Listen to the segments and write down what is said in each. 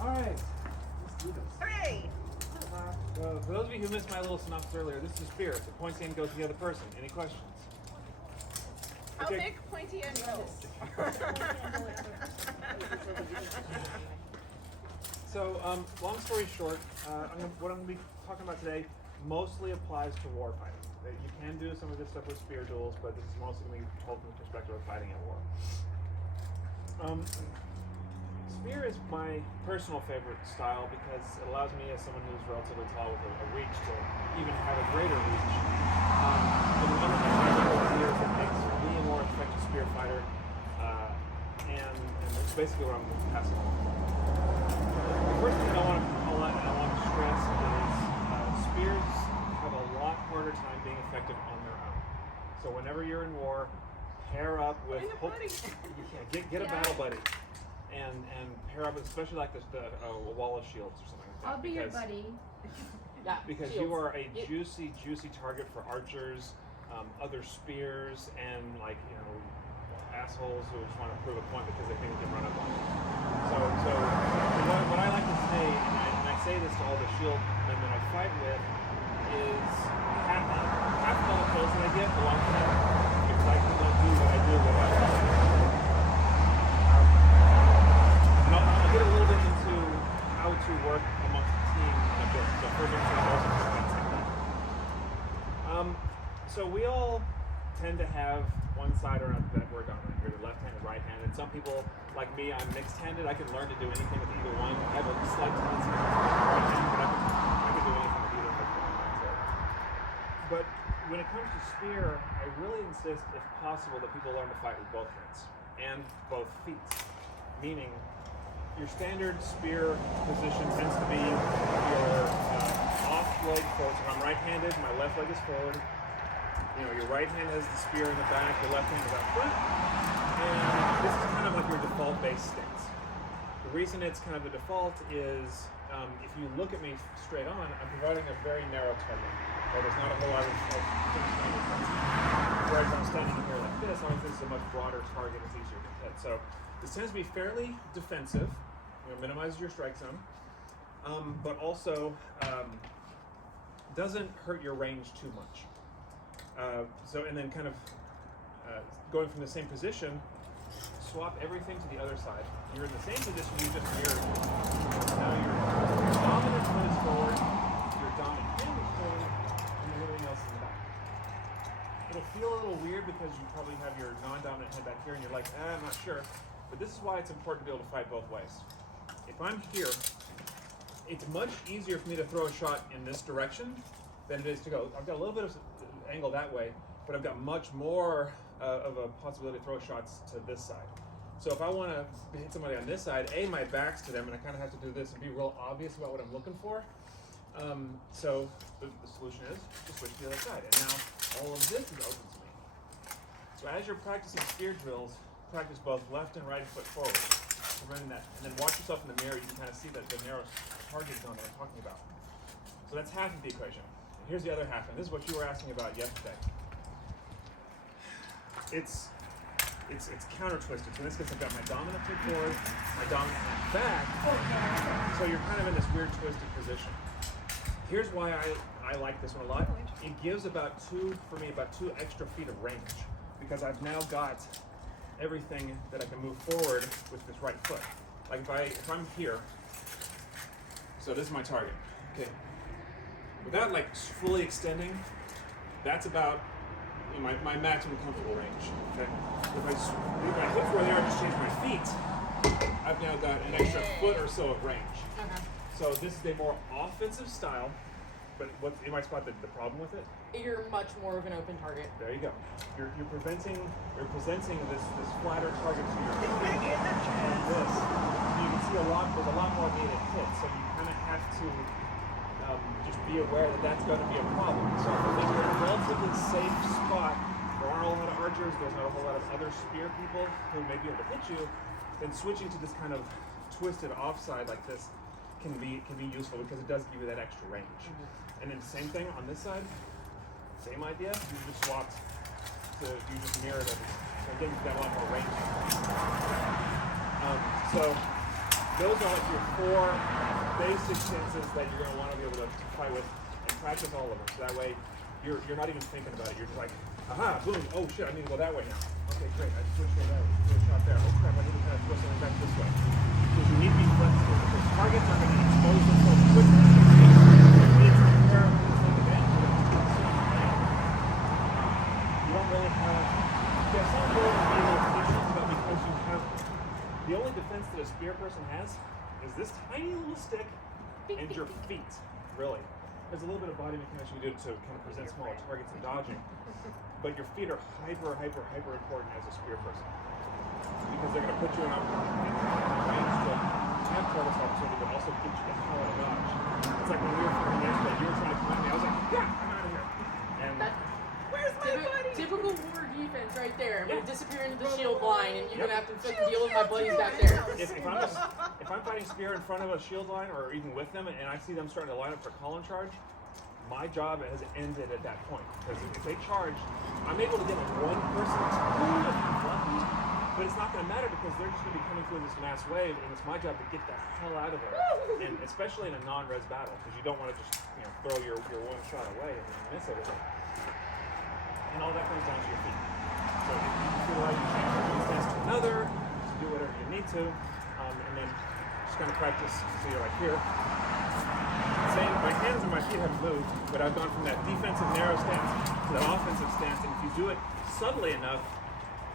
All right, let's do this. Hooray! So, for those of you who missed my little synopsis earlier, this is a spear. The pointy end goes to the other person. Any questions? How Okay. big pointy end goes? So, long story short, what I'm going to be talking about today mostly applies to war fighting. You can do some of this stuff with spear duels, but this is mostly going to be told from the perspective of fighting at war. Spear is my personal favorite style because it allows me, as someone who's relatively tall with a reach, to even have a greater reach. But the other thing over the years that makes me a more effective spear fighter, and it's basically what I'm passing along. The first thing I want to call out and I want to stress is spears have a lot harder time being effective on their own. So whenever you're in war, pair up with get a battle buddy. And pair up, especially like a wall of shields or something like that. I'll be your buddy. Because shields. you are a juicy target for archers, other spears, and assholes who just want to prove a point because they think they can run up on you. So what I like to say, and I say this to all the shield men that I fight with, is half of all the kills that I get belong to them because I cannot do what I do without them. I'll get a little bit into how to work amongst the team in a bit. So first, I'm going to also talk about technique. So we all tend to have one side or another that we're dominant. You're the left-handed, right-handed. Some people, like me, I'm mixed-handed. I can learn to do anything with either one. I have a slight tendency to right-handed, but I can do anything with either. But when it comes to spear, I really insist, if possible, that people learn to fight with both hands and both feet. Meaning, your standard spear position tends to be your off leg forward. So if I'm right-handed, my left leg is forward. Your right hand has the spear in the back, your left hand is out front. And this is kind of like your default base stance. The reason it's kind of the default is if you look at me straight on, I'm providing a very narrow target. There's not a whole lot of things on the front. Whereas I'm standing here like this, obviously this is a much broader target, it's easier to hit. So this tends to be fairly defensive. Minimizes your strike zone, but also doesn't hurt your range too much. And then kind of going from the same position, swap everything to the other side. You're in the same position, you just mirrored it. Now your dominant foot is forward, your dominant hand is forward, and everything else is in the back. It'll feel a little weird because you probably have your non-dominant hand back here and you're like, I'm not sure. But this is why it's important to be able to fight both ways. If I'm here, it's much easier for me to throw a shot in this direction than it is to go. I've got a little bit of angle that way, but I've got much more of a possibility to throw shots to this side. So if I want to hit somebody on this side, my back's to them, and I kind of have to do this and be real obvious about what I'm looking for. So the solution is to switch to the other side. And now all of this is open to me. So as you're practicing spear drills, practice both left and right foot forward. Running that, and then watch yourself in the mirror. You can kind of see that the narrow target zone that I'm talking about. So that's half of the equation. And here's the other half, and this is what you were asking about yesterday. It's counter twisted. So in this case, I've got my dominant foot forward, my dominant hand back. So you're kind of in this weird twisted position. Here's why I like this one a lot. It gives about two extra feet of range because I've now got everything that I can move forward with this right foot. Like if I'm here, so this is my target. Okay. Without fully extending, that's about my maximum comfortable range. Okay. If I hit where they are, just change my feet, I've now got an extra foot or so of range. So this is a more offensive style, but you might spot the problem with it. You're much more of an open target. There you go. You're presenting this flatter target to your feet. And this. You can see there's a lot more data hit, so you kind of have to just be aware that that's going to be a problem. So if you're in a relatively safe spot, there aren't a whole lot of archers, there's not a whole lot of other spear people who may be able to hit you, then switching to this kind of twisted offside like this can be useful because it does give you that extra range. And then same thing on this side. Same idea, you just swapped you just mirrored everything. So again, you've got a lot more range. So those are like your 4 basic stances that you're going to want to be able to fight with and practice all of them. So that way you're not even thinking about it. You're just like, aha, boom, oh shit, I need to go that way now. Okay, great, I switched to that way. Do a shot there. Oh crap, I need to kind of throw something back this way. Because you need to be flexible because targets are going to expose themselves quickly. You need to prepare them to take advantage of them. You don't really have, some ability to be able to do something, but because you have, the only defense that a spear person has is this tiny little stick and your feet, really. There's a little bit of body mechanics you can do to kind of present smaller targets and dodging, but your feet are hyper important as a spear person because they're going to put you in a range to have target opportunity, but also get you the hell out of dodge. It's like when we were fighting yesterday, you were trying to climb me, I was like, yeah, I'm out of here. And Where's my buddy? Typical war defense right there. I'm Yeah. gonna disappear into the shield line, and you're gonna have to fucking deal with my buddies back shield. there. if I'm fighting spear in front of a shield line or even with them, and I see them starting to line up for call and charge, my job has ended at that point. Because if they charge, I'm able to get one person if I'm lucky, but it's not going to matter because they're just going to be coming through this mass wave, and it's my job to get the hell out of there. And especially in a non-res battle, because you don't want to just throw your one shot away and miss everything. And all that comes down to your feet. So if you feel like you change from one stance to another, just do whatever you need to, and then just kind of practice. So you're like here. Same, my hands and my feet haven't moved, but I've gone from that defensive narrow stance to that offensive stance, and if you do it subtly enough,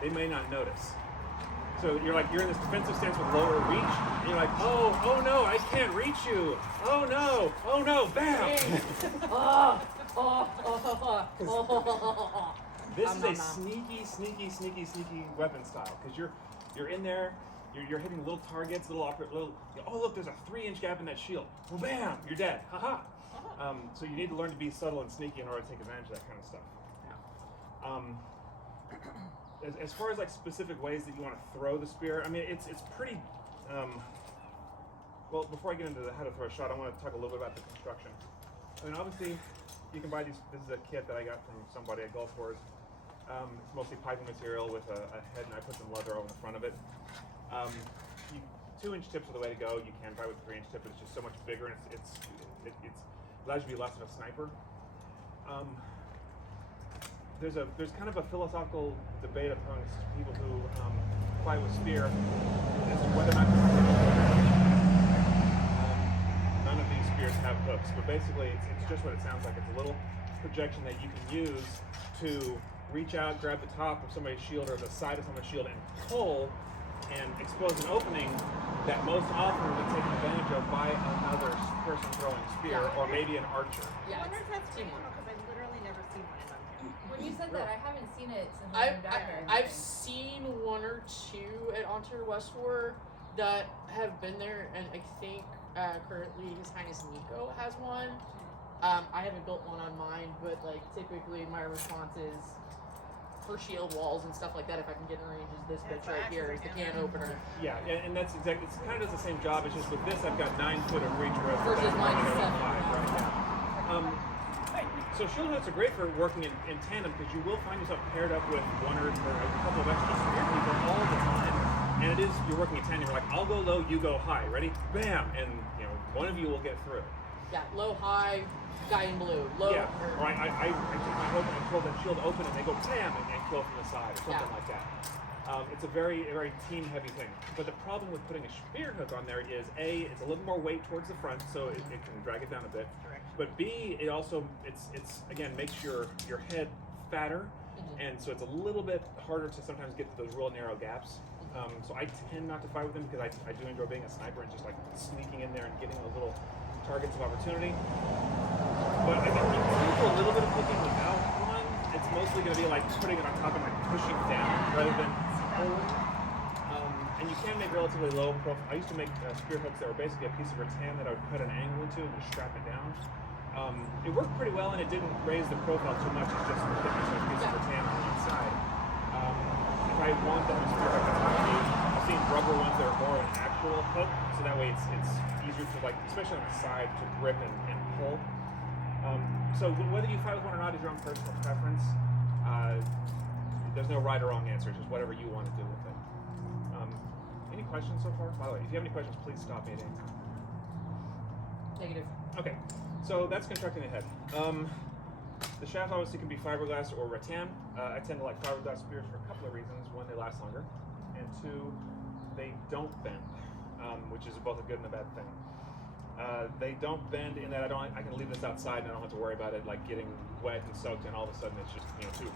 they may not notice. So you're in this defensive stance with lower reach, and you're like, oh no, I can't reach you. Oh no, bam! This is a sneaky weapon style, because you're in there, you're hitting little targets, oh look, there's a 3-inch gap in that shield. Well, bam, you're dead. Haha. So you need to learn to be subtle and sneaky in order to take advantage of that kind of stuff. As far as like specific ways that you want to throw the spear, I mean it's pretty. Well, before I get into how to throw a shot, I want to talk a little bit about the construction. I mean, obviously, you can buy these. This is a kit that I got from somebody at Gulf Wars. It's mostly piping material with a head, and I put some leather over the front of it. 2-inch tips are the way to go. You can buy with 3-inch tip, but it's just so much bigger, and it allows you to be less of a sniper. There's kind of a philosophical debate amongst people who fight with spear as to whether or not none of these spears have hooks, but basically it's just what it sounds like. It's a little projection that you can use to reach out, grab the top of somebody's shield or the side of somebody's shield and pull and expose an opening that most often will be taken advantage of by another person throwing spear or maybe an archer. I wonder if that's fictional because I've literally never seen one in Ontario. When you said that, I haven't seen it since I've been back there. I've seen 1 or 2 at Ontario West War that have been there, and I think currently His Highness Nico has one. I haven't built one on mine, but like typically my response is for shield walls and stuff like that. If I can get in range, is this bitch right here is the can opener. Yeah, and that's exactly. It's kind of does the same job. It's just with this, I've got 9 foot of reach Versus mine is 7. Right? Yeah. So shield hooks are great for working in tandem because you will find yourself paired up with one or a couple of extra spear people all the time, and it is you're working in tandem. You're like, I'll go low, you go high. Ready? Bam! And one of you will get through. Yeah, low, high, guy in blue. Low. Yeah. Or I take my hook and pull that shield open, and they go bam and kill from the side or something like that. It's a very team-heavy thing. But the problem with putting a spear hook on there is A, it's a little more weight towards the front, so it can drag it down a bit. But B, it also it's again makes your head fatter, and so it's a little bit harder to sometimes get to those real narrow gaps. So I tend not to fight with them because I do enjoy being a sniper and just like sneaking in there and getting those little targets of opportunity. But I think you can do a little bit of hooking without one. It's mostly going to be like putting it on top and like pushing down rather than pulling. And you can make relatively low profile. I used to make spear hooks that were basically a piece of rattan that I would cut an angle into and just strap it down. It worked pretty well and it didn't raise the profile too much. It's just a piece of rattan on one side. If I want to have a spear hook, that's what I do. I've seen rubber ones that are more of an actual hook, so that way it's easier to like, especially on the side, to grip and pull. So whether you fight with one or not is your own personal preference. There's no right or wrong answer, it's just whatever you want to do with it. Any questions so far? By the way, if you have any questions, please stop me at any time. Negative. Okay, so that's constructing the head. The shaft obviously can be fiberglass or rattan. I tend to like fiberglass spears for a couple of reasons. One, they last longer, and two, they don't bend, which is both a good and a bad thing. They don't bend in that I can leave this outside and I don't have to worry about it like getting wet and soaked, and all of a sudden it's just too,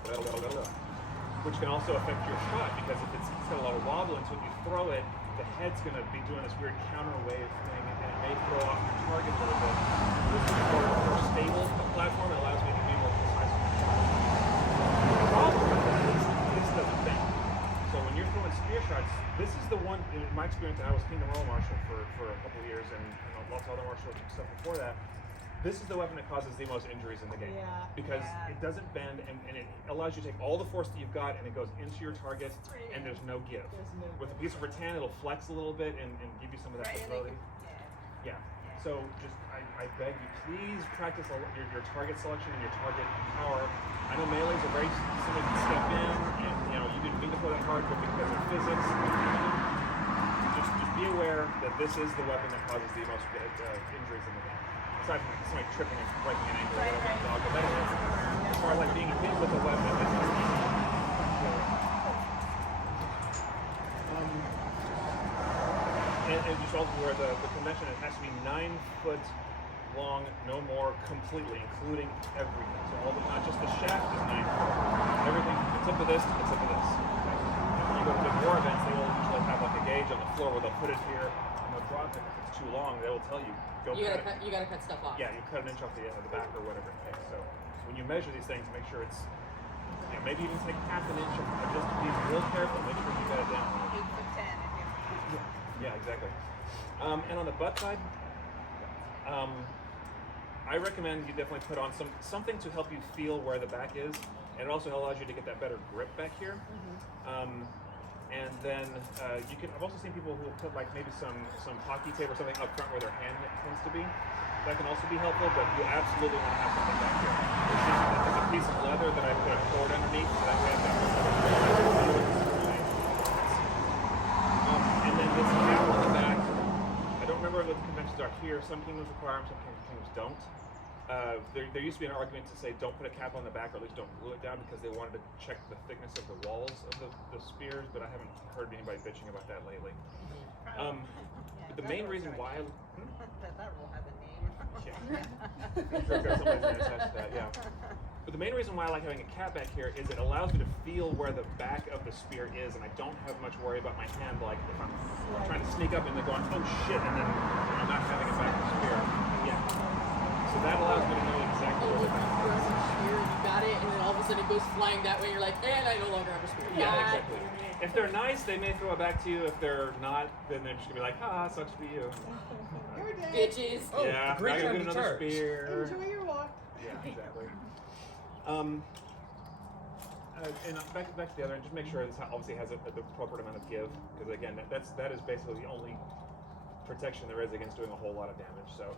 which can also affect your shot because if it's got a lot of wobble into it, you throw it, the head's going to be doing this weird counter wave thing, and it may throw off your target a little bit. This is a more stable platform that allows me to be more precise with my shot. The problem with that is this doesn't bend. So when you're throwing spear shots, this is the one, in my experience, and I was Kingdom Royal Marshal for a couple of years, and lots of other martial arts stuff before that, this is the weapon that causes the most injuries in the game. Because it doesn't bend, and it allows you to take all the force that you've got, and it goes into your target, and there's no give. With a piece of rattan, it'll flex a little bit and give you some of that stability. Yeah. So just, I beg you, please practice your target selection and your target power. I know melees are very somebody can step in, and you didn't mean to throw that hard, but because of physics, just be aware that this is the weapon that causes the most injuries in the game. Aside from somebody tripping and breaking an ankle or whatever, dog, but that is, as far as like being hit with a weapon, it's just and just also where the convention, it has to be 9 foot long, no more, completely, including everything. So not just the shaft is 9 foot. Everything, the tip of this to the tip of this. Okay? And when you go to big war events, they will usually have like a gauge on the floor where they'll put it here and they'll drop it. If it's too long, they will tell you, You gotta cut stuff off. Yeah, you cut an inch off the back or whatever it takes. So when you measure these things, make sure it's, maybe even take half an inch of just be real careful, make sure you got it down. 8 foot 10 if you Yeah, exactly. And on the butt side, I recommend you definitely put on something to help you feel where the back is, and it also allows you to get that better grip back here. And then I've also seen people who will put like maybe some hockey tape or something up front where their hand tends to be. That can also be helpful, but you absolutely want to have something back here. There's a piece of leather that I put a cord underneath, so that way I've got and then this cap on the back, I don't remember what the conventions are here. Some kingdoms require them, some kingdoms don't. There used to be an argument to say don't put a cap on the back, or at least don't glue it down, because they wanted to check the thickness of the walls of the spears, but I haven't heard anybody bitching about that lately. But the main reason why that rule has a name. I'm sure somebody's going to attest to that, yeah. But the main reason why I like having a cap back here is it allows me to feel where the back of the spear is, and I don't have much worry about my hand, like if I'm trying to sneak up and then going, oh shit, and then I'm not having it back of the spear. Yeah. So that allows me to know exactly where the back is. You got it, and then all of a sudden it goes flying that way, you're like, and I no longer have a spear. Yeah, exactly. If they're nice, they may throw it back to you. If they're not, then they're just going to be like, sucks for you. You're dead. Bitches. Oh, Yeah, great I gotta time get to another charge. spear. Enjoy your walk. Yeah, exactly. And back to the other end, just make sure this obviously has the appropriate amount of give, because again, that is basically the only protection there is against doing a whole lot of damage. So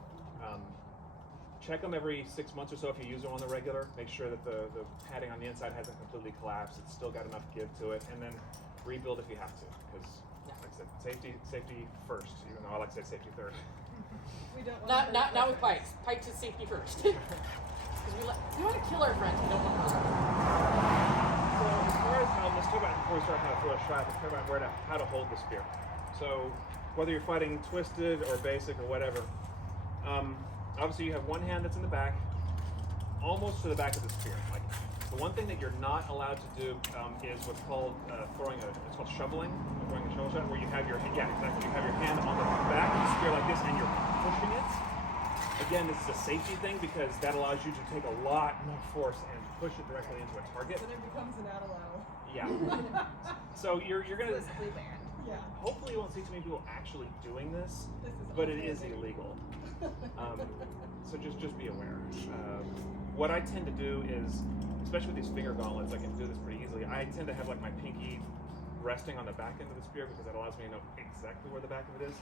check them every 6 months or so if you use them on the regular. Make sure that the padding on the inside hasn't completely collapsed. It's still got enough give to it, and then rebuild if you have to, because like I said, safety first, even though I like to say safety third. We don't want Not with pikes. Pikes is safety first. Because we want to kill our friends. We don't want to. So as far as let's talk about before we start how to throw a shot. Let's talk about how to hold the spear. So whether you're fighting twisted or basic or whatever, obviously you have one hand that's in the back, almost to the back of the spear. Like the one thing that you're not allowed to do is what's called it's called shoveling, throwing a shovel shot, where you have your you have your hand on the back of the spear like this, and you're pushing it. Again, this is a safety thing because that allows you to take a lot more force and push it directly into a target. Then it becomes an outlaw. Yeah. So you're gonna. Explicitly banned. Yeah. Hopefully, you won't see too many people actually doing this, This is but it is amazing. illegal. So just be aware. What I tend to do is, especially with these finger gauntlets, I can do this pretty easily. I tend to have like my pinky resting on the back end of the spear because that allows me to know exactly where the back of it is.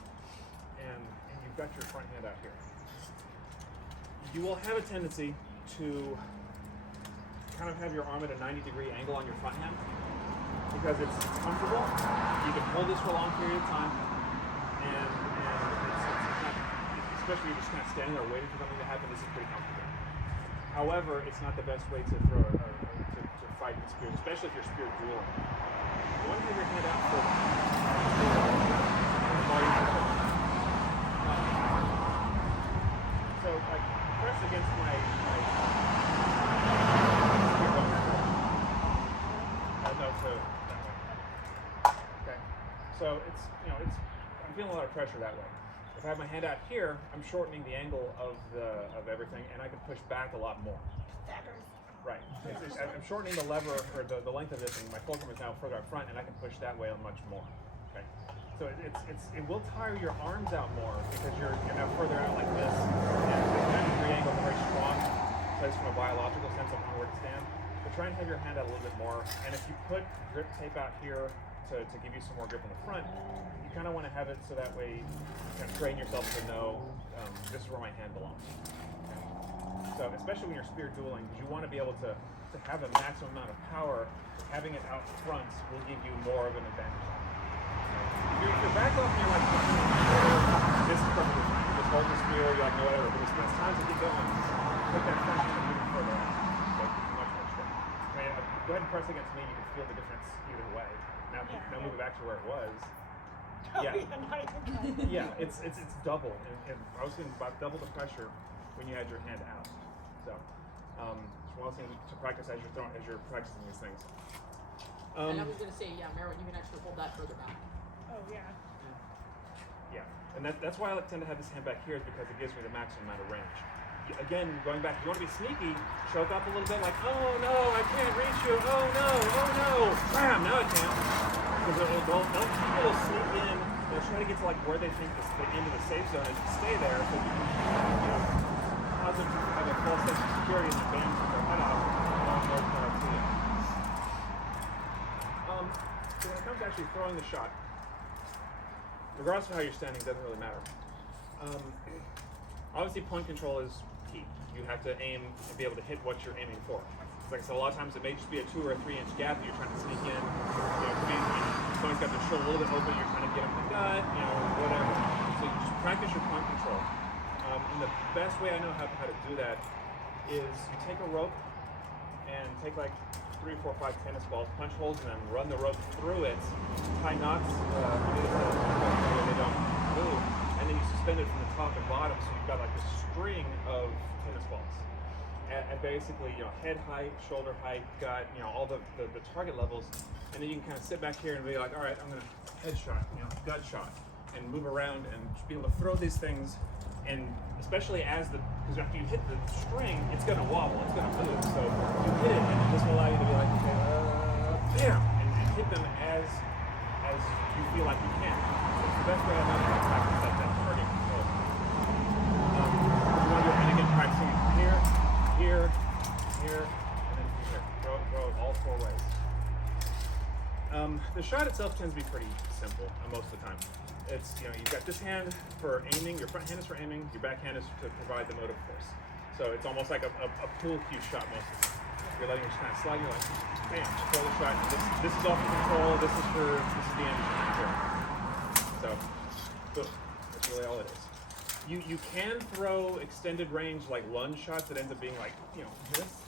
And you've got your front hand out here. You will have a tendency to kind of have your arm at a 90-degree angle on your front hand. because it's comfortable. You can hold this for a long period of time, and it's not, especially if you're just kind of standing there waiting for something to happen. This is pretty comfortable. However, it's not the best way to throw to fight with spears, especially if you're spear dueling. You want to have your hand out for so like press against my no, so that way. Okay. So it's I'm feeling a lot of pressure that way. If I have my hand out here, I'm shortening the angle of everything, and I can push back a lot more. Right. I'm shortening the lever or the length of this, and my fulcrum is now further up front, and I can push that way much more. Okay. So it will tire your arms out more because you're now further out like this. And the 90-degree angle is a very strong place from a biological sense of where to stand. But try and have your hand out a little bit more. And if you put grip tape out here to give you some more grip in the front, you kind of want to have it so that way you can train yourself to know this is where my hand belongs. Okay. So especially when you're spear dueling, because you want to be able to have a maximum amount of power, having it out front will give you more of an advantage. If you're back off and you're like, this is perfectly fine. You just hold the spear, you're like, no, whatever. But when it's time to get going, put that front hand and move it further out. So it gives you much more strength. I mean, go ahead and press against me, you can feel the difference either way. Now move it back to where it was. Yeah, it's double. And I was getting about double the pressure when you had your hand out. So it's one thing to practice as you're practicing these things. And I was going to say, Merwin, you can actually hold that further back. Oh, yeah. Yeah, and that's why I tend to have this hand back here, is because it gives me the maximum amount of range. Again, going back, if you want to be sneaky, choke up a little bit like, oh no, I can't reach you, oh no, bam, now I can't. Because people will sneak in, they'll try to get to like where they think the end of the safe zone is, to stay there, so you can cause them to have a false sense of security and then bam, take their head off, no power to you. So when it comes to actually throwing the shot, regardless of how you're standing, doesn't really matter. Obviously, point control is key. You have to aim and be able to hit what you're aiming for. Like I said, a lot of times it may just be a 2 or 3 inch gap that you're trying to sneak in. Someone's got their shoulder a little bit open, you're trying to get them in the gut, whatever. So you just practice your point control. And the best way I know how to do that is you take a rope and take like 3, 4, 5 tennis balls, punch holes in them, run the rope through it, tie knots where they don't move, and then you suspend it from the top and bottom, so you've got like a string of tennis balls. And basically, head height, shoulder height, gut, all the target levels, and then you can kind of sit back here and be like, all right, I'm gonna head shot, gut shot, and move around and just be able to throw these things. And especially because after you hit the string, it's gonna wobble, it's gonna move. So you hit it, and this will allow you to be like, okay, bam, and hit them as you feel like you can. So it's the best way I know how to practice that target control. You want to do it, and again, practicing here, and then here. Throw it all 4 ways. The shot itself tends to be pretty simple most of the time. It's, you've got this hand for aiming, your front hand is for aiming, your back hand is to provide the motive force. So it's almost like a pool cue shot most of the time. You're letting it just kind of slide, you're like, bam, throw the shot. This is off the control, this is the end of the So, boom, that's really all it is. You can throw extended range like lunge shots that ends up being like, this.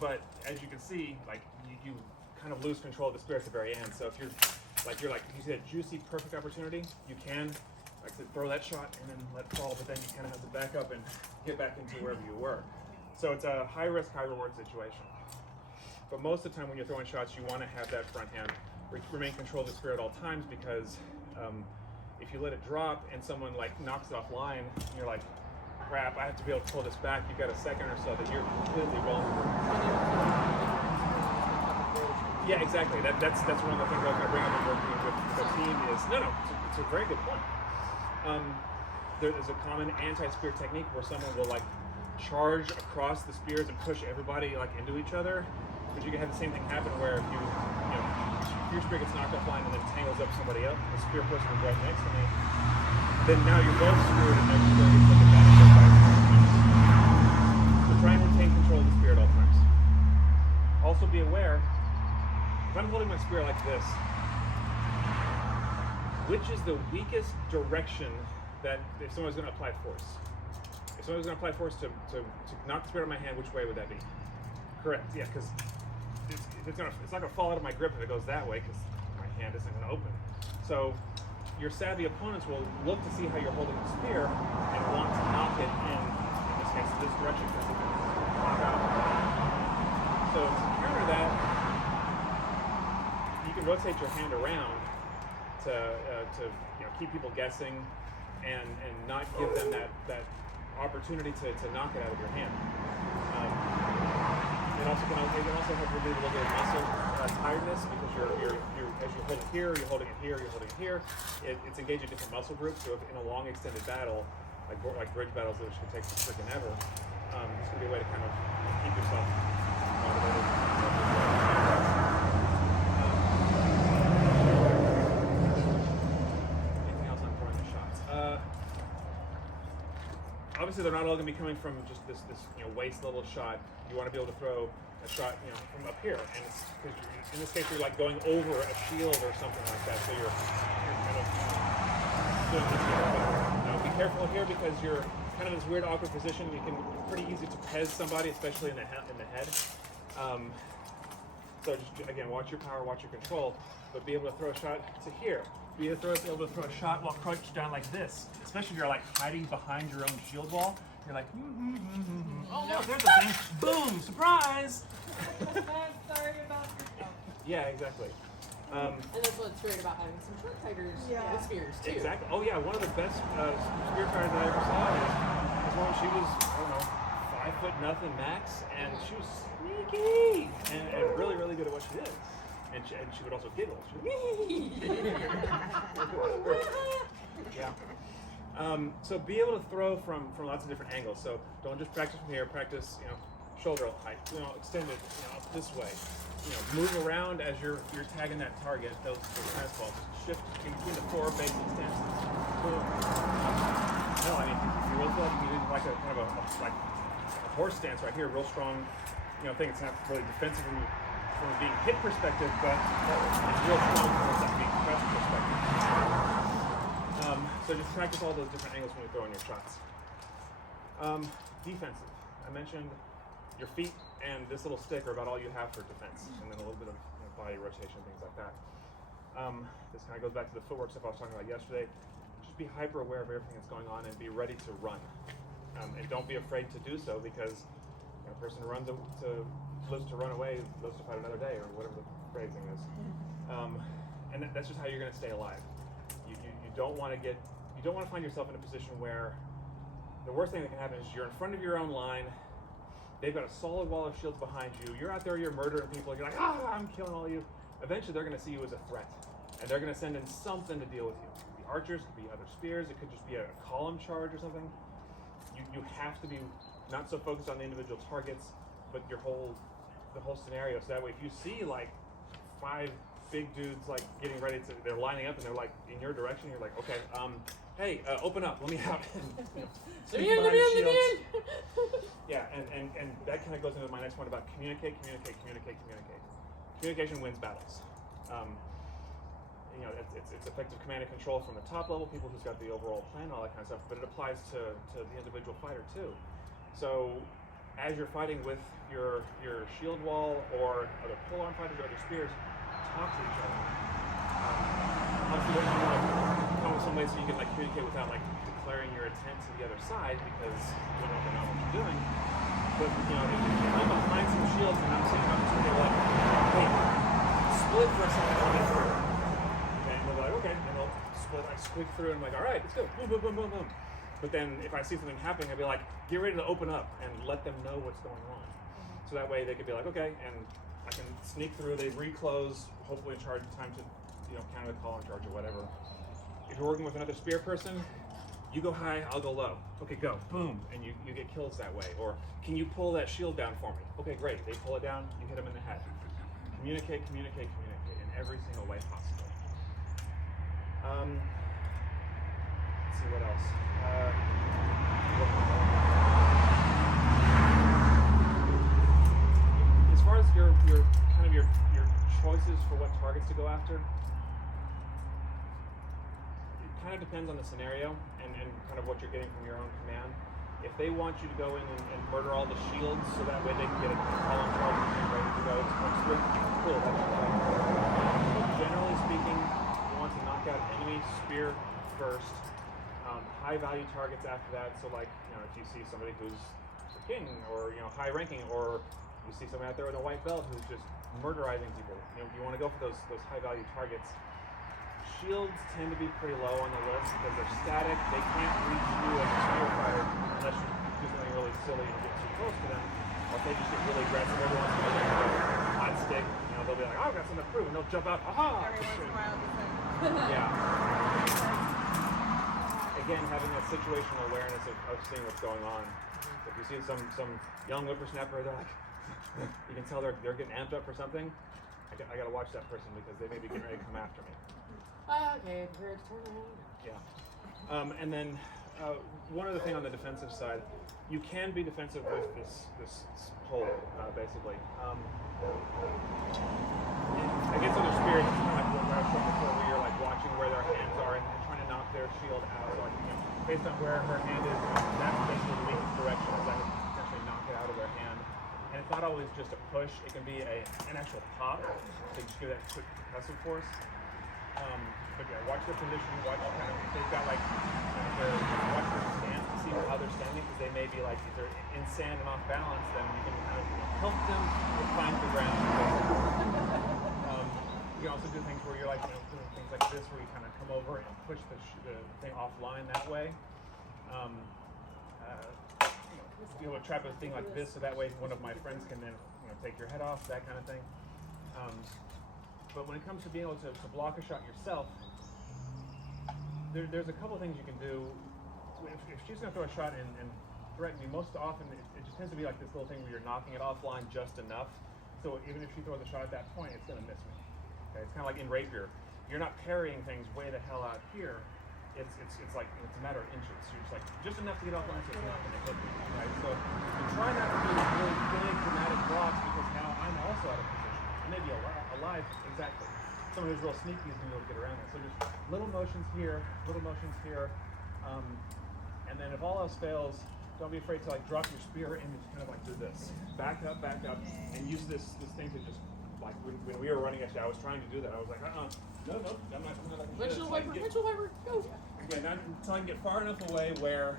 But as you can see, like you kind of lose control of the spear at the very end. So if you're like you see a juicy, perfect opportunity, you can, like I said, throw that shot and then let it fall, but then you kind of have to back up and get back into wherever you were. So it's a high risk, high reward situation. But most of the time when you're throwing shots, you want to have that front hand remain control of the spear at all times, because if you let it drop and someone like knocks it offline, you're like, crap, I have to be able to pull this back. You've got a second or so that you're completely vulnerable. Yeah, exactly. That's one of the things I was going to bring up in working with the team is, it's a very good point. There's a common anti-spear technique where someone will like charge across the spears and push everybody like into each other, but you can have the same thing happen where if your spear gets knocked offline and then tangles up somebody else, the spear person is right next to me, then now you're both screwed and next spear gets like advantage of by so try and retain control of the spear at all times. Also be aware if I'm holding my spear like this, which is the weakest direction that if someone's going to apply force? If someone's going to apply force to knock the spear out of my hand, which way would that be? Correct. Yeah, because it's not going to fall out of my grip if it goes that way, because my hand isn't going to open. So your savvy opponents will look to see how you're holding the spear and want to knock it in this case, this direction, because it can pop out. So to counter that, you can rotate your hand around to keep people guessing and not give them that opportunity to knock it out of your hand. It can also help relieve a little bit of muscle tiredness, because you're as you're holding here, you're holding it here, you're holding it here. It's engaging different muscle groups. So if in a long extended battle, like bridge battles, which can take freaking ever, this can be a way to kind of keep yourself motivated. Anything else on throwing the shots? Obviously, they're not all going to be coming from just this waist level shot. You want to be able to throw a shot from up here, and it's because in this case you're like going over a shield or something like that. So you're kind of doing this here. But, be careful here, because you're kind of in this weird awkward position. You can pretty easy to pez somebody, especially in the head. So just again, watch your power, watch your control, but be able to throw a shot to here. Be able to throw a shot while crouched down like this, especially if you're like hiding behind your own shield wall. You're like, oh look, there's a thing, boom, surprise! Sorry about yourself. Yeah, exactly. And that's what's great about having some short fighters with spears too. Exactly. Oh yeah, one of the best spear fighters I ever saw was one. She was, I don't know, 5'0" max, and she was sneaky and really, really good at what she did. And she would also giggle. She would, yeah. So be able to throw from lots of different angles. So don't just practice from here. Practice, shoulder height. Extend it, up this way. Move around as you're tagging that target. Those tennis balls. Shift in between the four basic stances. Boom. No, I mean, if you really feel like you need like a kind of a horse stance right here, real strong. Thing. It's not really defensive from a being hit perspective, but it's real strong from a being pressed perspective. So just practice all those different angles when you're throwing your shots. Defensive. I mentioned your feet and this little stick are about all you have for defense, and then a little bit of body rotation, things like that. This kind of goes back to the footwork stuff I was talking about yesterday. Just be hyper aware of everything that's going on and be ready to run. And don't be afraid to do so, because a person who lives to run away, lives to fight another day, or whatever the phrasing is. And that's just how you're going to stay alive. You don't want to find yourself in a position where the worst thing that can happen is you're in front of your own line. They've got a solid wall of shields behind you. You're out there, you're murdering people. You're like, I'm killing all of you. Eventually, they're going to see you as a threat, and they're going to send in something to deal with you. It could be archers, it could be other spears, it could just be a column charge or something. You have to be not so focused on the individual targets, but the whole scenario. So that way, if you see like 5 big dudes like getting ready they're lining up and they're like in your direction, you're like, okay, hey, open up, let me out. Let me in. Yeah, and that kind of goes into my next point about communicate. Communication wins battles. It's effective command and control from the top level, people who's got the overall plan, all that kind of stuff, but it applies to the individual fighter too. So as you're fighting with your shield wall or other polearm fighters or other spears, talk to each other. Obviously, you want to come with some way so you can communicate without declaring your intent to the other side, because you don't know what you're doing. But if I'm behind some shields and I'm sitting up to like, hey, split for a second, let me through. And they'll be like, okay, and they'll split. I squeak through and I'm like, all right, let's go, boom, boom, boom, boom, boom. But then if I see something happening, I'd be like, get ready to open up and let them know what's going on. So that way they could be like, okay, and I can sneak through, they reclose, hopefully in charge time to counter the call in charge or whatever. If you're working with another spear person, you go high, I'll go low. Okay, go, boom, and you get kills that way. Or can you pull that shield down for me? Okay, great, they pull it down, you hit them in the head. Communicate in every single way possible. Let's see what else. As far as your choices for what targets to go after. It kind of depends on the scenario and kind of what you're getting from your own command. If they want you to go in and murder all the shields so that way they can get a call on charge and ready to go to cool, that's fine. But generally speaking, you want to knock out enemy spear first. High value targets after that. So like, if you see somebody who's a king or high ranking, or you see somebody out there with a white belt who's just murderizing people, you want to go for those high value targets. Shields tend to be pretty low on the list because they're static. They can't reach you as a spear fighter unless you do something really silly and get too close to them. Or if they just get really aggressive every once in a while, a hot stick, they'll be like, oh, I've got something to prove, and they'll jump out, aha! Every once in a while, just like, Yeah. Again, having that situational awareness of seeing what's going on. If you see some young whippersnapper, they're like, you can tell they're getting amped up for something. I gotta watch that person because they may be getting ready to come after me. Okay, prepare to turn around. Yeah. And then one other thing on the defensive side, you can be defensive with this pole, basically. Against other spirits, it's kind of like what I was saying before, where you're like watching where their hands are and trying to knock their shield out. So like, based on where her hand is, that's basically the weakest direction, is I can potentially knock it out of their hand. And it's not always just a push; it can be an actual pop. So you just give that quick percussive force. But yeah, watch their position. Watch kind of if they've got like watch their stance to see how they're standing, because they may be like if they're in sand and off balance, then you can kind of help them find the ground. You can also do things where you're like doing things like this, where you kind of come over and push the thing offline that way. Trap a thing like this, so that way one of my friends can then take your head off, that kind of thing. But when it comes to being able to block a shot yourself, there's a couple of things you can do. If she's going to throw a shot and threaten me, most often it just tends to be like this little thing where you're knocking it offline just enough. So even if she throws a shot at that point, it's going to miss me. Okay, it's kind of like in rapier. You're not parrying things way the hell out here. It's like it's a matter of inches. You're just like just enough to get offline, so it's not going to hit me. Right? So you try not to do really big dramatic blocks, because now I'm also out of position. I may be alive, exactly. Someone who's real sneaky is going to be able to get around that. So just little motions here, and then if all else fails, don't be afraid to like drop your spear and just kind of like do this. Back up, and use this thing to just like when we were running at you, I was trying to do that. I was like, no, I'm not coming like this. Windshield wiper, go! Again, not until I can get far enough away where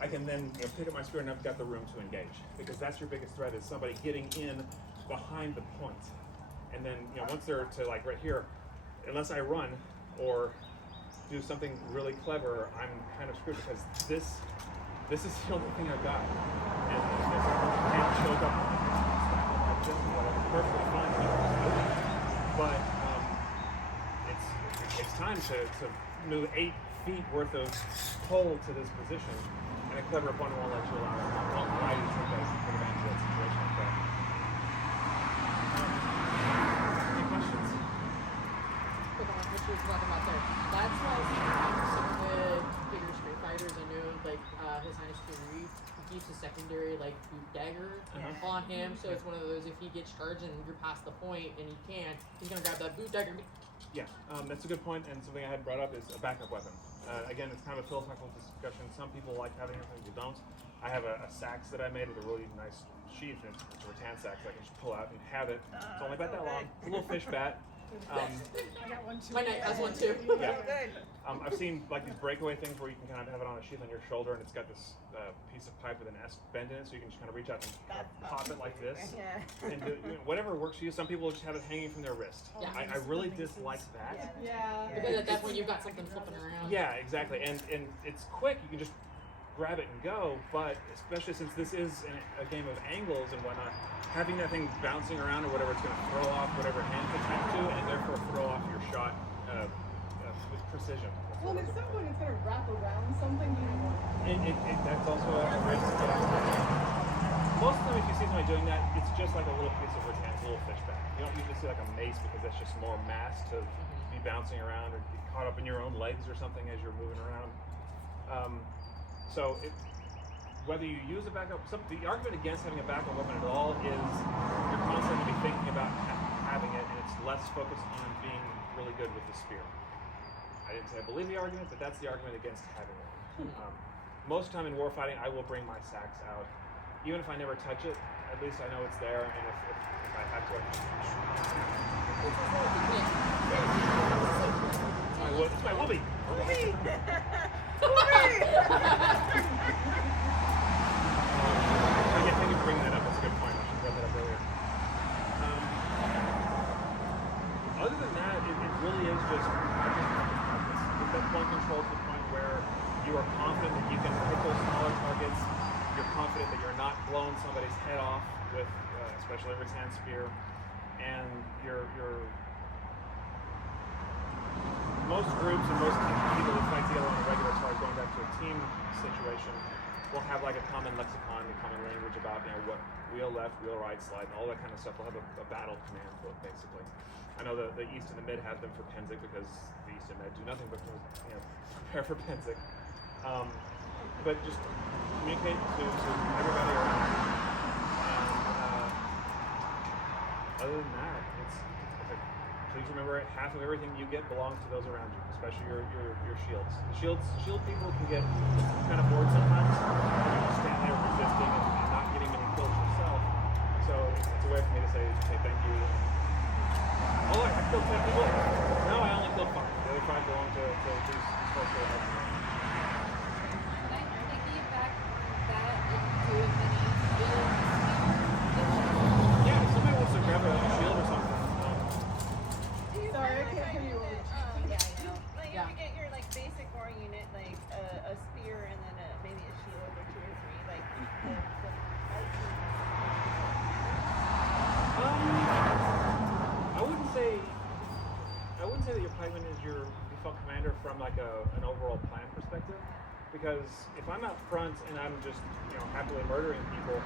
I can then pick up my spear and I've got the room to engage, because that's your biggest threat, is somebody getting in behind the point. And then once they're to like right here, unless I run or do something really clever, I'm kind of screwed, because this is the only thing I've got. And if the hand shows up like this and whatever, perfectly fine. But it takes time to move 8 feet worth of pole to this position, and a clever opponent won't let you allow you to take advantage of that situation like that. Any questions? What you were talking about there. That's why sometimes some of the bigger street fighters, I know, like His Highness Fury, he keeps a secondary like boot dagger on him. So it's one of those, if he gets charged and you're past the point and he can't, he's gonna grab that boot dagger. Yeah, that's a good point, and something I had brought up is a backup weapon. Again, it's kind of a philosophical discussion. Some people like having it, some people don't. I have a sax that I made with a really nice sheath, and it's a rattan sax I can just pull out and have it. It's only about that long. It's a little fish bat. I got one too. My knight has one too. Yeah. Good. I've seen like these breakaway things where you can kind of have it on a sheath on your shoulder, and it's got this piece of pipe with an S bend in it, so you can just kind of reach out and pop it like this. Yeah. And whatever works for you. Some people just have it hanging from their wrist. Yeah. I really dislike that. Yeah. Because at that point you've got something flipping around. Yeah, exactly. And it's quick. You can just grab it and go. But especially since this is a game of angles and whatnot, having that thing bouncing around or whatever, it's going to throw off whatever hand it's meant to, and therefore throw off your shot with precision. Well, at some point it's going to wrap around something you don't want. That's also a risk. Most of the time, if you see somebody doing that, it's just like a little piece of rattan, a little fish bat. You don't usually see like a mace, because that's just more mass to be bouncing around or get caught up in your own legs or something as you're moving around. Whether you use a backup, the argument against having a backup weapon at all is you're constantly thinking about having it, and it's less focused on being really good with the spear. I didn't say I believe the argument, but that's the argument against having one. Most of the time in warfighting, I will bring my sax out. Even if I never touch it, at least I know it's there, and if I have to... It's my whoopee! Thank you for bringing that up. That's a good point. I should have brought that up earlier. Other than that, it really is just practice. Get that point control to the point where you are confident that you can hit those smaller targets. You're confident that you're not blowing somebody's head off with, especially a rattan spear, and you're most groups and most people who fight together on a regular, as far as going back to a team situation, will have like a common lexicon, a common language about what wheel left, wheel right, slide, and all that kind of stuff. They'll have a battle command book basically. I know the East and the Mid have them for Penzik because the East and Mid do nothing but prepare for Penzik. But just communicate to everybody around. And other than that, it's like, please remember half of everything you get belongs to those around you, especially your shields. The shield people can get kind of bored sometimes. You just stand there resisting and not getting many kills yourself. So it's a way for me to say thank you. Oh, I killed 10 people. No, I only killed 5. The other 5 belong to these folks that helped me. Can I piggyback that into a mini shield? Yeah, if somebody wants to grab a shield or something. Sorry, I can't hear you. Yeah, I know. Like Yeah. if you get your like basic war unit, like a spear and then maybe a shield or 2 or 3, like the I wouldn't say that your pikeman is your default commander from like an overall plan perspective, because if I'm out front and I'm just happily murdering people,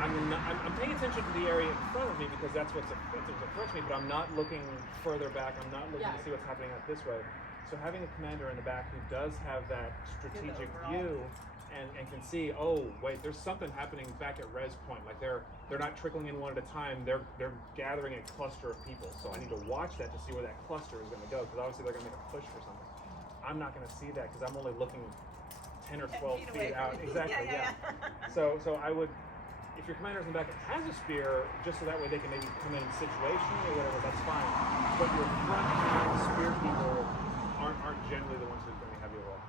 I'm paying attention to the area in front of me because that's what's approaching me, but I'm not looking further back. I'm not looking to see what's happening out this way. So having a commander in the back who does have that strategic view and can see, oh wait, there's something happening back at res point. Like they're not trickling in one at a time. They're gathering a cluster of people. So I need to watch that to see where that cluster is going to go, because obviously they're going to make a push for something. I'm not going to see that because I'm only looking 10 or 12 feet out. Exactly. Yeah. So I would. If your commander's in the back and has a spear, just so that way they can maybe come in situationally or whatever, that's fine. But your front line spear people aren't generally the ones who are going to have your role.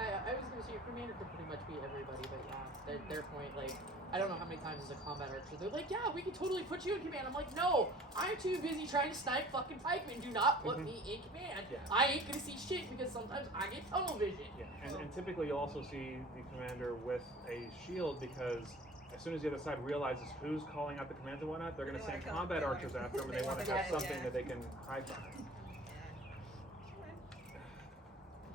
I was going to say your commander could pretty much be everybody, but yeah, their point, like, I don't know how many times as a combat archer, they're like, yeah, we can totally put you in command. I'm like, no, I'm too busy trying to snipe fucking pikemen. Do not put me in command. Yeah. I ain't going to see shit because sometimes I get tunnel vision. Yeah, and typically you'll also see the commander with a shield, because as soon as the other side realizes who's calling out the commands and whatnot, they're going to send combat archers after them, and they want to have something that they can hide behind.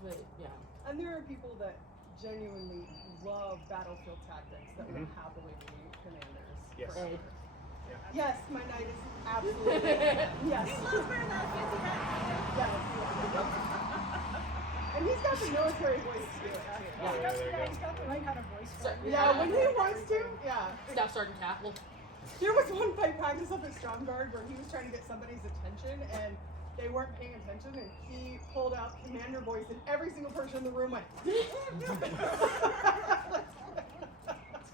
But yeah. And there are people that genuinely love battlefield tactics that would happily be commanders. Yes. forever. Yeah. Yes, my knight is absolutely. Yes. He loves wearing that fancy hat. Yes. And he's got the military voice to do it too. Oh, yeah, there you go. He's got the right kind of voice So- for it. Yeah, when he wants to, yeah. Staff Sergeant Capital. There was one fight practice up at Stromgard where he was trying to get somebody's attention and they weren't paying attention, and he pulled out commander voice and every single person in the room went. It's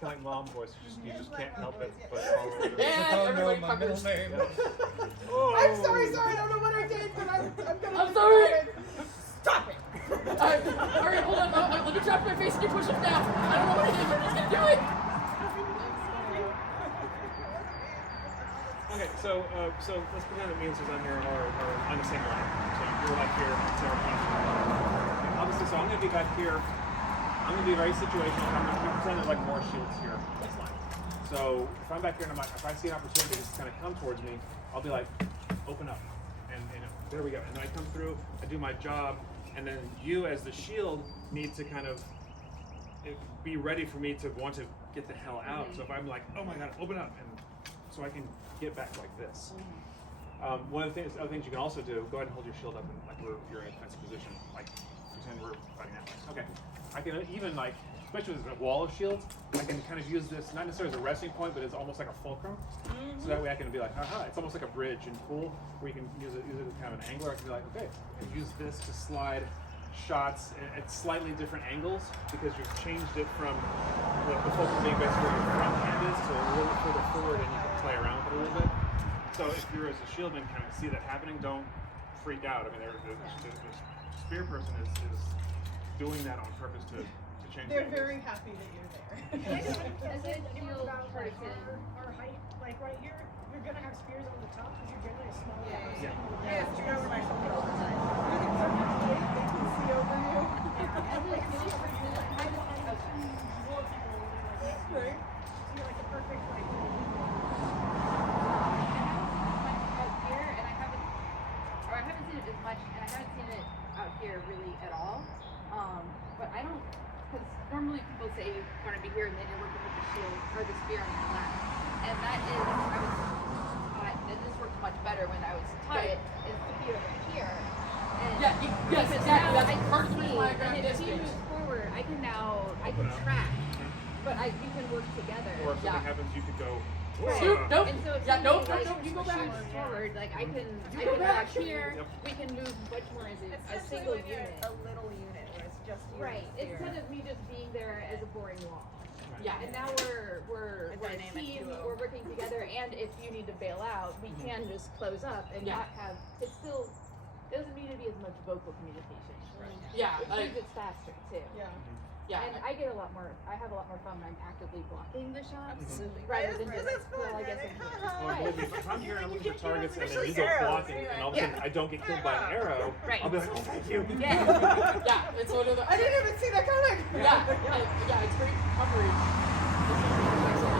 kind of like mom voice. You just can't help it but follow it. And everybody my puckers. middle name. Oh. I'm sorry, I don't know what I did, but I'm gonna. I'm sorry. Stop it. Alright, hold on. Let me drop my face and you push up now. I don't know what I did, but I'm just gonna do it. Okay, so let's pretend that me and Suzanne here are on the same line. So you're like here, Sarah Keith. Obviously, so I'm going to be back here. I'm going to be very situational. I'm going to pretend there's like more shields here on this line. So if I'm back here and if I see an opportunity to just kind of come towards me, I'll be like, open up. And there we go. And then I come through, I do my job, and then you as the shield need to kind of be ready for me to want to get the hell out. So if I'm like, oh my god, open up, and so I can get back like this. One of the other things you can also do, go ahead and hold your shield up and like you're in a defensive position, like pretend we're fighting that way. Okay. I can even like especially with a wall of shields, I can kind of use this not necessarily as a resting point, but it's almost like a fulcrum. So that way I can be like, haha, it's almost like a bridge in pool where you can use it as kind of an angler. I can be like, okay, I can use this to slide shots at slightly different angles because you've changed it from the fulcrum being basically where your front hand is to a little further forward, and you can play around with it a little bit. So if you're as a shieldman kind of see that happening, don't freak out. I mean, the spear person is doing that on purpose to change. They're very happy that you're there. As a shield about like person, our height, like right here, you're gonna have spears over the top because you're generally a smaller person. Yeah. Yeah, it's true over my shoulder all the time. They can see over you. as a shield person, I More people like this. Right. So you're like the perfect like. out here, and I haven't seen it as much, and I haven't seen it out here really at all. But I don't, because normally people say you want to be here, and then you're working with the shield or the spear on your left, and that is I was taught, and this worked much better when I was taught it, is to be over here. And Yes, because exactly. now That's I part of the can reason see, why I grabbed and if this he bitch. moves forward, I can Open up. track, but we can work together. Or if something Yeah. happens, you could go. Right. Shoot, nope. And so if Yeah, somebody, nope, like, nope, you go back. shoots forward, like I can go back. back here. Yep. We can move much more as a Especially single when you're unit. a little unit where it's just you. Right. and the spear. Instead of me just being there as a boring wall. Yeah. And now we're A a dynamic team. duo. We're working together, and if you need to bail out, we can just close up and Yeah. not have. It still doesn't need to be as much vocal communication. Yeah, Which like, means it's faster too. Yeah. yeah. And I get a lot more. I have a lot more fun when I'm actively blocking the shots Absolutely. rather than Because just it's fun, I guess right? I'm Well, believe me, if I'm here and I'm looking for targets and then Especially you go arrows, blocking you're and all of a sudden I don't get killed by an arrow, Right. I'll be like, oh, thank you. Yeah. Yeah, it's one of the. I didn't even see that coming. Yeah, it's great coverage. The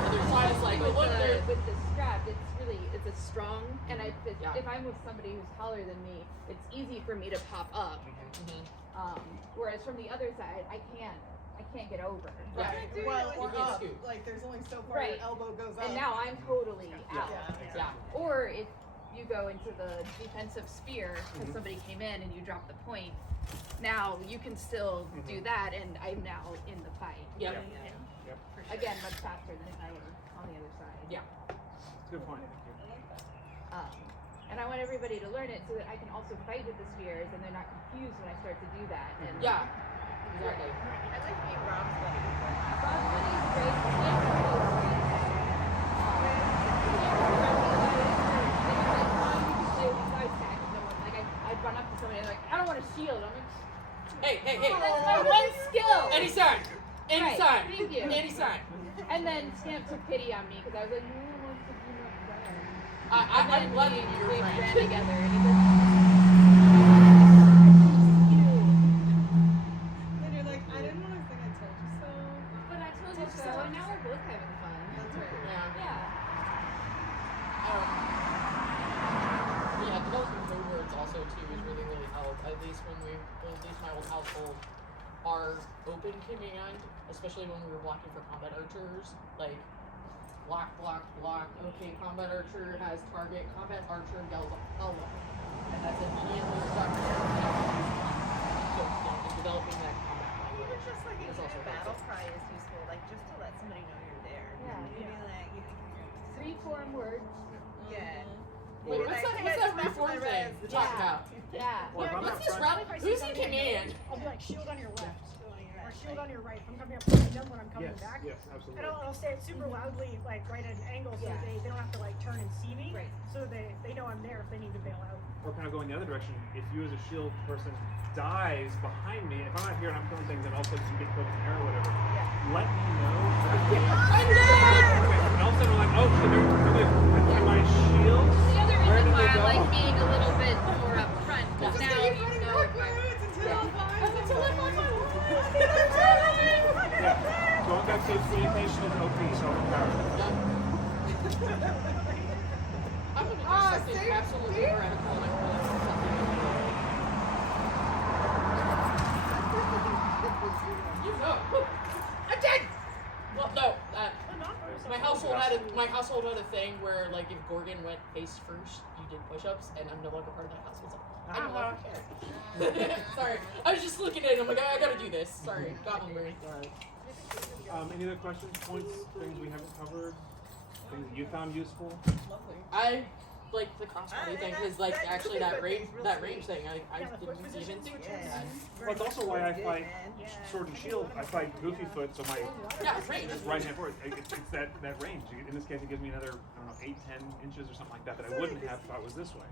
other side is like, oh, look, there. with the strap, it's a strong, and Yeah. if I'm with somebody who's taller than me, it's easy for me to pop up. Whereas from the other side, I can't get over. Yeah. Dude, Well, like, or you can't up. scoot. Like there's only so far Right. your elbow goes up. And now I'm totally out. Yeah. Or if you go into the defensive spear because somebody came in and you drop the point, now you can still do that, and I'm now in the fight. Yep. Yep. for sure. Again, much faster than if I were on the other side. Yeah. It's a good point. And I want everybody to learn it so that I can also fight with the spears, and they're not confused when I start to do that. And Yeah. Exactly. I like being Rob's buddy. Rob's buddy is great. Sam's buddy is great. I'd run up to somebody and like, I don't want a shield. I'm like, Hey. that's my one skill. Anytime. Right, thank you. Anytime. And then Stamp took pity on me because I was like, no one wants to be my friend. I'm glad that you're we your ran friend. together, and he goes, Then you're like, I didn't want to think I told you so. but I told you so, and now we're both having fun. That's right. Yeah. Yeah. Developing code words also too is really helped. At least my old household, our open command, especially when we were blocking for combat archers, like block. Okay, combat archer has target. Combat archer yells hello, and that's immediately stuck. So in developing that combat Even language, just like That's a also battle helpful. cry is useful, like just to let somebody know you're there. Yeah. Maybe like you Three form words. yeah. Wait, what's that reform thing you're talking about? Yeah. Well, if I'm What's not this front- rally? Who's in command? I'll be like shield on your left or shield on your right. If I'm coming up behind them when I'm coming Yes, back. yes, And absolutely. I'll say it super loudly, like right at an angle, so Yeah. they don't have to like turn and see me. Right. So they know I'm there if they need to bail out. Or kind of going the other direction. If you as a shield person dies behind me, if I'm not here and I'm killing things and all of a sudden you get killed with an arrow or whatever, let me know. And all of a sudden I'm like, oh shit, am I shield? The other Where reason did why they I go? like being a little bit more up front, Yeah. because now Keep you running know if I backwards until Yeah. I'm fine. Until I'm on my way. Yeah. Going back to communication is OP, so overpowered. I'm gonna do something safety. absolutely radical and I really want something. You know. I'm dead! Well, no. My household had a thing where, like, if Gorgon went face first, you did push-ups, and I'm no longer part of that household. So I no longer care. Sorry, I was just looking at it. I'm like, I gotta do this. Sorry, got hungry. Any other questions, points, things we haven't covered? Things that you found useful? I like the crossbody thing because, like, actually that range thing, I didn't even switch that. Well, it's also why I fight sword and shield. I fight goofy foot, so my range. just right hand forward. It's that range. In this case, it gives me another, I don't know, 8, 10 inches or something like that I wouldn't have if I was this way.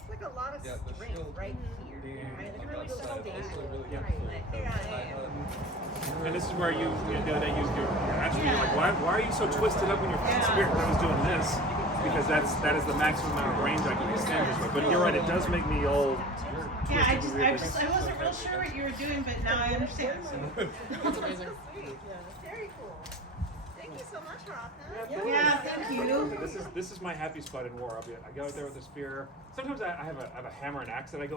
It's like a lot of strength right here. Right? It's really so dangerous. Yeah. Like, here I am. And this is where you the other day used your attribute. You're like, why are you so twisted up in your spirit when I was doing this? Because that is the maximum amount of range I can extend this way. But you're right, it does make me all Yeah, I wasn't real sure what you were doing, but now I understand. That's amazing. Very cool. Thank you so much, Hrafna. Yeah, thank you. This is my happy spot in war. I go out there with a spear. Sometimes I have a hammer and axe that I go